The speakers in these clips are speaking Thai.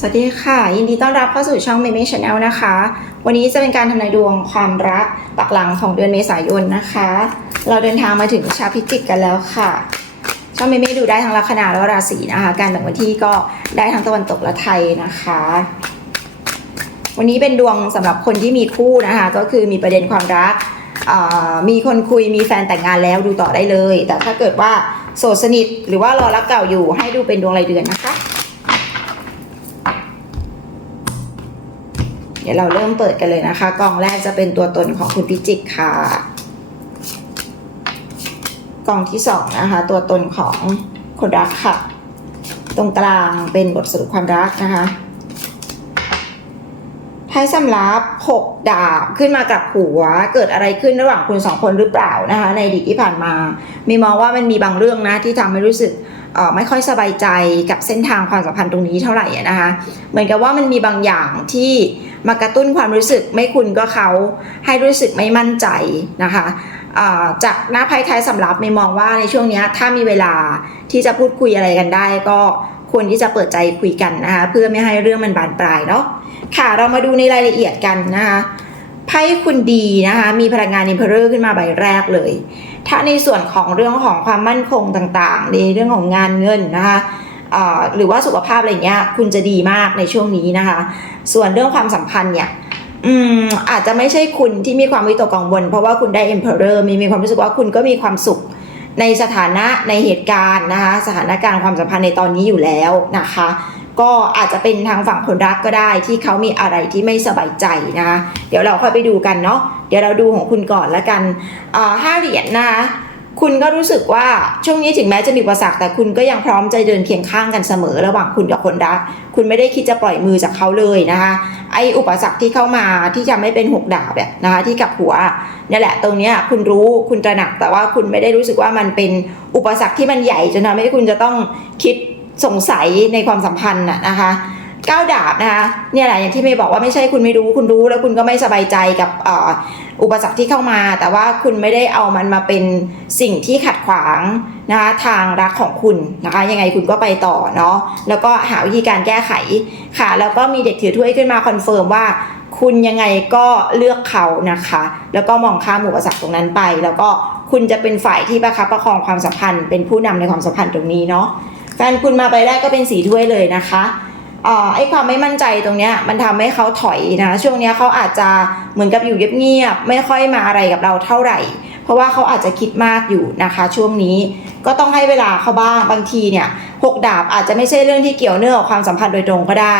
สวัสดีค่ะ ยินดีต้อนรับเข้าสู่ช่องเมเมชาแนลนะคะ วันนี้จะเป็นการทำนายดวงความรักปักหลังของเดือนเมษายนนะคะ เราเดินทางมาถึงชาวพิจิกกันแล้วค่ะ ช่องเมเมดูได้ทั้งลัคนาและราศีนะคะการแบ่งวันที่ก็ได้ทั้งตะวันตกและไทยนะคะ วันนี้เป็นดวงสำหรับคนที่มีคู่นะคะ ก็คือมีประเด็นความรักมีคนคุยมีแฟนแต่งงานแล้วดูต่อได้เลย แต่ถ้าเกิดว่าโสดสนิทหรือว่ารอรักเก่าอยู่ให้ดูเป็นดวงรายเดือนนะคะ ดี๋ยวเราเริ่มเปิดกันเลยนะคะ กล่องแรกจะเป็นตัวตนของคุณพิจิกค่ะ กล่องที่สองนะคะ ตัวตนของคนรักค่ะ ตรงกลางเป็นบทสรุปความรักนะคะไพ่สำรับหกดาบขึ้นมากับหัว เกิดอะไรขึ้นระหว่างคุณสองคนหรือเปล่านะคะ ในอดีตที่ผ่านมา มีมองว่ามันมีบางเรื่องนะที่ทำให้รู้สึก ไม่ค่อยสบายใจกับเส้นทางความสัมพันธ์ตรงนี้เท่าไหร่อะนะคะ เหมือนกับว่ามันมีบางอย่างที่มากระตุ้นความรู้สึกไม่คุณก็เขาให้รู้สึกไม่มั่นใจนะคะจากหน้าไพ่ไทยสำรับไม่มองว่าในช่วงนี้ถ้ามีเวลาที่จะพูดคุยอะไรกันได้ ก็ควรที่จะเปิดใจคุยกันนะคะเพื่อไม่ให้เรื่องมันบานปลายเนาะค่ะเรามาดูในรายละเอียดกันนะคะ ไพ่คุณดีนะคะมีพลังงานอิมเพอเรอร์ขึ้นมาใบแรกเลย ถ้าในส่วนของเรื่องของความมั่นคงต่างๆ ในเรื่องของงานเงินนะคะหรือว่าสุขภาพอะไรเงี้ยคุณจะดีมากในช่วงนี้นะคะ ส่วนเรื่องความสัมพันธ์เนี่ยอืมอาจจะไม่ใช่คุณที่มีความวิตกกังวล เพราะว่าคุณได้ Emperor มีมีความรู้สึกว่าคุณก็มีความสุขในสถานะในเหตุการณ์นะคะสถานการณ์ความสัมพันธ์ในตอนนี้อยู่แล้วนะคะ ก็อาจจะเป็นทางฝั่งคนรักก็ได้ที่เขามีอะไรที่ไม่สบายใจนะคะเดี๋ยวเราค่อยไปดูกันเนาะเดี๋ยวเราดูของคุณก่อนละกันอ่าห้าเหรียญนะคะคุณก็รู้สึกว่าช่วงนี้ถึงแม้จะมีอุปสรรคแต่คุณก็ยังพร้อมใจเดินเคียงข้างกันเสมอระหว่างคุณกับคนรัก คุณไม่ได้คิดจะปล่อยมือจากเขาเลยนะคะไออุปสรรคที่เข้ามาที่จะไม่เป็นหกดาบแบบนะคะที่กับหัวนี่แหละตรงเนี้ยคุณรู้คุณตระหนักแต่ว่าคุณไม่ได้รู้สึกว่ามันเป็นอุปสรรคที่มันใหญ่จนทำให้คุณจะต้องคิด สงสัยในความสัมพันธ์น่ะนะคะก้าวดาบนะคะเนี่ยแหละอย่างที่เมย์บอกว่าไม่ใช่คุณไม่รู้คุณรู้แล้วคุณก็ไม่สบายใจกับอ,อุปสรรคที่เข้ามา แต่ว่าคุณไม่ได้เอามันมาเป็นสิ่งที่ขัดขวางนะคะทางรักของคุณนะคะยังไงคุณก็ไปต่อเนาะแล้วก็หาวิธีการแก้ไขค่ะ แล้วก็มีเด็กถือถ้วยขึ้นมาคอนเฟิร์มว่าคุณยังไงก็เลือกเขานะคะ แล้วก็มองข้ามอุปสรรคตรงนั้นไป แล้วก็คุณจะเป็นฝ่ายที่ประคับประคองความสัมพันธ์เป็นผู้นำในความสัมพันธ์ตรงนี้เนาะ แฟนคุณมาไปแรกก็เป็นสีถ้วยเลยนะคะอ่าไอ้ความไม่มั่นใจตรงเนี้ยมันทำให้เขาถอยนะช่วงเนี้ยเขาอาจจะเหมือนกับอยู่เงียบๆไม่ค่อยมาอะไรกับเราเท่าไหร่ เพราะว่าเขาอาจจะคิดมากอยู่นะคะ ช่วงนี้ก็ต้องให้เวลาเขาบ้างบางทีเนี่ยหกดาบอาจจะไม่ใช่เรื่องที่เกี่ยวเนื่องกับความสัมพันธ์โดยตรงก็ได้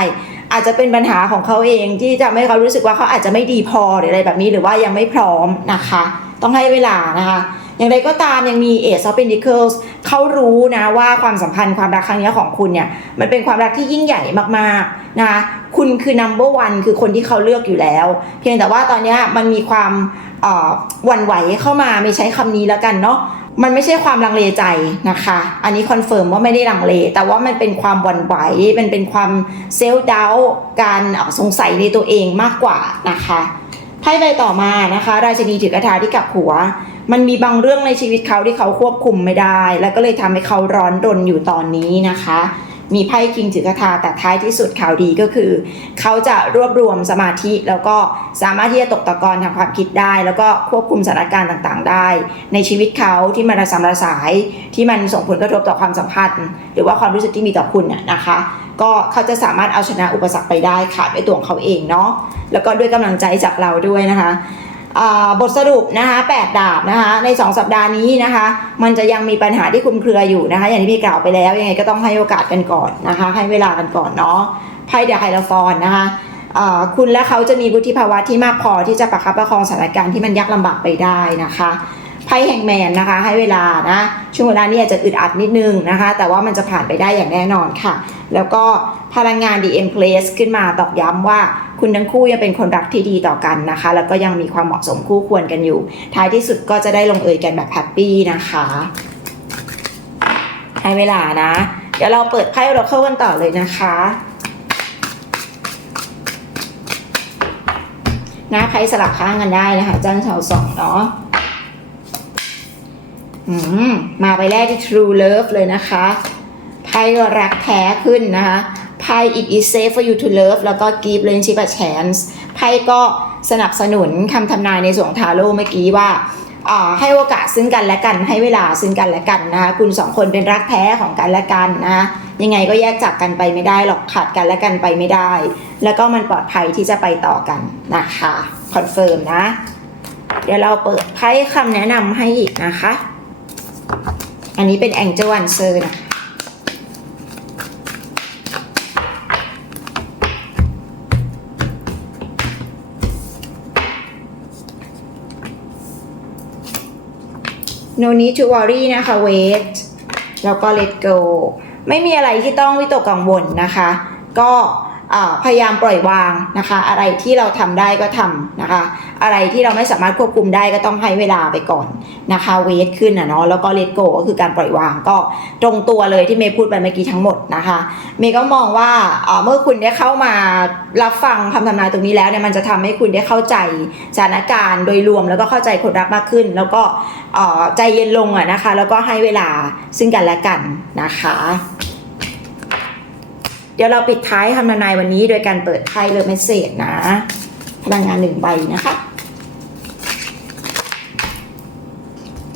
อาจจะเป็นปัญหาของเขาเองที่จะให้เขารู้สึกว่าเขาอาจจะไม่ดีพอหรืออะไรแบบนี้หรือว่ายังไม่พร้อมนะคะ ต้องให้เวลานะคะอย่างไรก็ตามยังมี Ace of Pentacles เขารู้นะว่าความสัมพันธ์ความรักครั้งนี้ของคุณเนี่ยมันเป็นความรักที่ยิ่งใหญ่มากๆนะคะคุณคือ number one คือคนที่เขาเลือกอยู่แล้ว เพียงแต่ว่าตอนนี้มันมีความว่อหวั่นไหวเข้ามาไม่ใช้คำนี้แล้วกันเนาะมันไม่ใช่ความลังเลใจนะคะ อันนี้คอนเฟิร์มว่าไม่ได้ลังเล แต่ว่ามันเป็นความวันไหว มันเป็นความเซลล์ดาวการสงสัยในตัวเองมากกว่านะคะ ไพ่ใบต่อมานะคะ ราชินีถือกระทาที่กับหัว มันมีบางเรื่องในชีวิตเขาที่เขาควบคุมไม่ได้ แล้วก็เลยทำให้เขาร้อนรนอยู่ตอนนี้นะคะ มีไพ่คิงถือกระทาแต่ท้ายที่สุดข่าวดีก็คือ เขาจะรวบรวมสมาธิแล้วก็สามารถที่จะตกตะกอนทางความคิดได้ แล้วก็ควบคุมสถานการณ์ต่างๆ ได้ ในชีวิตเขาที่มันระสำระสายที่มันส่งผลกระทบต่อความสัมพันธ์ หรือว่าความรู้สึกที่มีต่อคุณน่ะนะคะ ก็เขาจะสามารถเอาชนะอุปสรรคไปได้ค่ะด้วยตัวของเขาเองเนาะแล้วก็ด้วยกำลังใจจากเราด้วยนะคะ บทสรุปนะคะแปดดาบนะคะใน 2 สัปดาห์นี้นะคะ มันจะยังมีปัญหาที่คุมเครืออยู่นะคะ อย่างที่พี่กล่าวไปแล้วยังไงก็ต้องให้โอกาสกันก่อนนะคะ ให้เวลากันก่อนเนาะไพ่เดอะไฮโลฟอนนะคะคุณและเขาจะมีวุฒิภาวะที่มากพอที่จะประคับประคองสถานการณ์ที่มันยากลำบากไปได้นะคะ ไพ่แห่งแมนนะคะ ให้เวลานะช่วงเวลานี้อาจจะอึดอัดนิดนึงนะคะ แต่ว่ามันจะผ่านไปได้อย่างแน่นอนค่ะ แล้วก็พลังงาน The Empress ขึ้นมาตอกย้ำว่าคุณทั้งคู่ยังเป็นคนรักที่ดีต่อกันนะคะ แล้วก็ยังมีความเหมาะสมคู่ควรกันอยู่ ท้ายที่สุดก็จะได้ลงเอยกันแบบแฮปปี้นะคะให้เวลานะ เดี๋ยวเราเปิดไพ่เราเข้ากันต่อเลยนะคะนะใครสลับข้างกันได้นะคะจ้างชาวสองเนาะ อืมมาไปแรกที่ True Love เลยนะคะไพ่รักแท้ขึ้นนะคะไพ่ it is safe for you to love แล้วก็ give relationship a chance ไพ่ก็สนับสนุนคำทำนายในส่วนของทาโร่เมื่อกี้ว่าอ่าให้โอกาสซึ่งกันและกันให้เวลาซึ่งกันและกันนะคะคุณสองคนเป็นรักแท้ของกันและกันนะยังไงก็แยกจากกันไปไม่ได้หรอกขาดกันและกันไปไม่ได้ แล้วก็มันปลอดภัยที่จะไปต่อกันนะคะคอนเฟิร์มนะ เดี๋ยวเราเปิดไพ่คำแนะนำให้อีกนะคะ อันนี้เป็น Angel Answer นะ no need to worry นะคะ wait แล้วก็ let go ไม่มีอะไรที่ต้องวิตกกังวลนะคะ ก็ พยายามปล่อยวางนะคะ อะไรที่เราทำได้ก็ทำนะคะ อะไรที่เราไม่สามารถควบคุมได้ก็ต้องให้เวลาไปก่อนนะคะ เวทขึ้นนะเนาะแล้วก็ let go ก็คือการปล่อยวางก็ตรงตัวเลยที่เมย์พูดไปเมื่อกี้ทั้งหมดนะคะเมย์ก็มองว่าเมื่อคุณได้เข้ามารับฟังคำทำนายตรงนี้แล้วเนี่ยมันจะทำให้คุณได้เข้าใจสถานการณ์โดยรวมแล้วก็เข้าใจคนรับมากขึ้น แล้วก็ใจเย็นลงอะนะคะ แล้วก็ให้เวลาซึ่งกันและกันนะคะ เดี๋ยวเราปิดท้ายคำทำนายวันนี้โดยการเปิดไพ่เลิฟเมสเซจนะ พลังงานหนึ่งใบนะคะ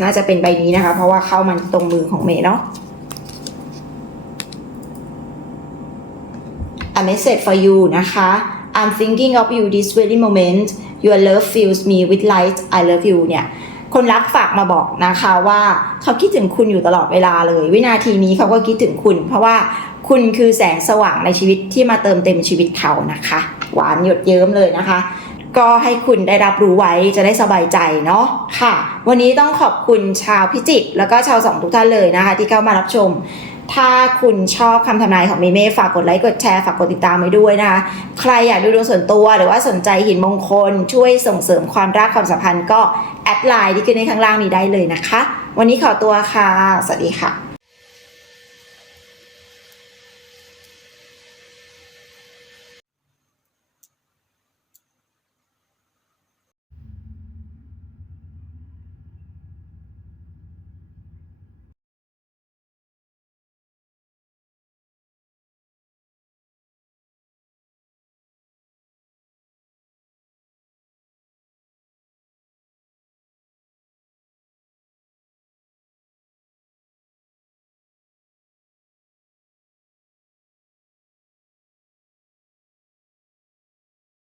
น่าจะเป็นใบนี้นะคะ เพราะว่าเข้ามันตรงมือของเมย์เนาะ A message for you นะคะ I'm thinking of you this very moment your love fills me with light I love you เนี่ยคนรักฝากมาบอกนะคะว่าเขาคิดถึงคุณอยู่ตลอดเวลาเลย วินาทีนี้เขาก็คิดถึงคุณ เพราะว่า คุณคือแสงสว่างในชีวิตที่มาเติมเต็มชีวิตเขานะคะ หวานหยดเยิ้มเลยนะคะ ก็ให้คุณได้รับรู้ไว้จะได้สบายใจเนาะค่ะ วันนี้ต้องขอบคุณชาวพิจิกแล้วก็ชาวสองทุกท่านเลยนะคะ ที่เข้ามารับชม ถ้าคุณชอบคำทำนายของเมเม่ฝากกดไลค์กดแชร์ฝากกดติดตามไว้ด้วยนะคะ ใครอยากดูดวงส่วนตัวหรือว่าสนใจหินมงคล ช่วยส่งเสริมความรักความสัมพันธ์ก็แอดไลน์ที่ขึ้นในข้างล่างนี้ได้เลยนะคะ วันนี้ขอตัวค่ะ สวัสดีค่ะ